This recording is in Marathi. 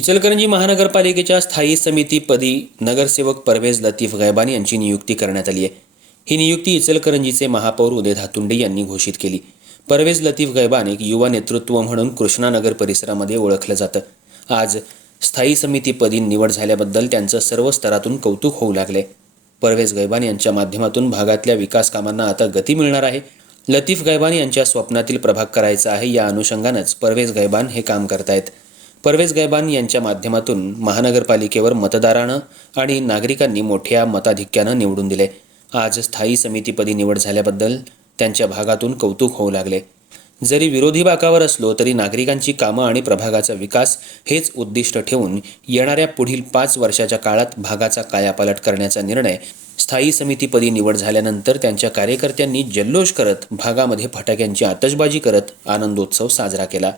इचलकरंजी महानगरपालिकेच्या स्थायी समितीपदी नगरसेवक परवेज लतीफ गैबान यांची नियुक्ती करण्यात आली आहे. ही नियुक्ती इचलकरंजीचे महापौर उदय धातुंडे यांनी घोषित केली. परवेज लतीफ गैबान एक युवा नेतृत्व म्हणून कृष्णानगर परिसरामध्ये ओळखलं जातं. आज स्थायी समितीपदी निवड झाल्याबद्दल त्यांचं सर्व स्तरातून कौतुक होऊ लागले परवेज गैबान यांच्या माध्यमातून भागातल्या विकास कामांना आता गती मिळणार आहे. लतीफ गैबान यांच्या स्वप्नातील प्रभाग करायचा आहे या अनुषंगानंच परवेज गैबान हे काम करतायत. परवेज गैबान यांच्या माध्यमातून महानगरपालिकेवर मतदारानं आणि नागरिकांनी मोठ्या मताधिक्यानं निवडून दिले. आज स्थायी समितीपदी निवड झाल्याबद्दल त्यांच्या भागातून कौतुक होऊ लागले. जरी विरोधी बाकावर असलो तरी नागरिकांची कामं आणि प्रभागाचा विकास हेच उद्दिष्ट ठेवून येणाऱ्या पुढील पाच वर्षाच्या काळात भागाचा कायापालट करण्याचा निर्णय स्थायी समितीपदी निवड झाल्यानंतर त्यांच्या कार्यकर्त्यांनी जल्लोष करत भागामध्ये फटाक्यांची आतषबाजी करत आनंदोत्सव साजरा केला.